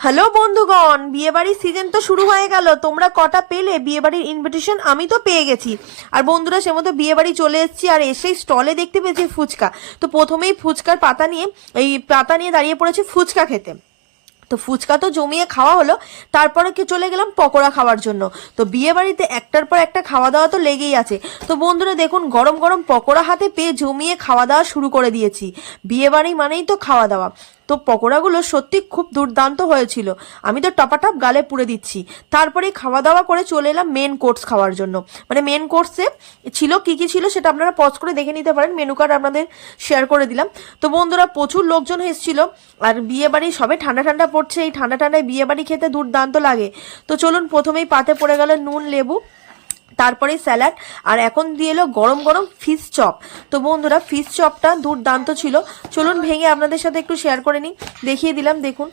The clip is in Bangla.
হ্যালো বন্ধুগণ, বিয়েবাড়ির সিজন তো শুরু হয়ে গেল। তোমরা কটা পেলে বিয়েবাড়ির ইনভিটেশন? আমি তো পেয়ে গেছি। আর বন্ধুরা, সে মতো বিয়েবাড়ি চলে এসেছি, আর এসেই স্টলে দেখতে পেয়েছি ফুচকা। তো প্রথমেই ফুচকার পাতা নিয়ে পাতা নিয়ে দাঁড়িয়ে পড়েছি ফুচকা খেতে। তো ফুচকা তো জমিয়ে খাওয়া হলো, তারপরে চলে গেলাম পকোড়া খাওয়ার জন্য। তো বিয়ে বাড়িতে একটার পর একটা খাওয়া দাওয়া তো লেগেই আছে। তো বন্ধুরা দেখুন, গরম গরম পকোড়া হাতে পেয়ে জমিয়ে খাওয়া দাওয়া শুরু করে দিয়েছি। বিয়ে বাড়ি মানেই তো খাওয়া দাওয়া। তো পকোড়াগুলো সত্যি খুব দুর্দান্ত হয়েছিল। আমি তো টপাটপ গালে পুড়ে দিচ্ছি। তারপরেই খাওয়া দাওয়া করে চলে এলাম মেন কোর্স খাওয়ার জন্য। মানে মেন কোর্সে ছিল কি কি ছিল সেটা আপনারা পজ করে দেখে নিতে পারেন, মেনু কার্ড আপনাদের শেয়ার করে দিলাম। তো বন্ধুরা, প্রচুর লোকজন এসেছিল। আর বিয়ে বাড়ি সবে ঠান্ডা ঠান্ডা পড়ছে, এই ঠান্ডা ঠান্ডায় বিয়ে বাড়ি খেতে দুর্দান্ত লাগে। তো চলুন, প্রথমেই পাতে পড়ে গেল নুন লেবু, তারপরে স্যালাড, আর এখন দিয়ে এলো গরম গরম ফিশ চপ। তো বন্ধুরা, ফিশ চপটা দুর্দান্ত ছিল। চলুন ভেঙে আপনাদের সাথে একটু শেয়ার করে নিই, দেখিয়ে দিলাম। দেখুন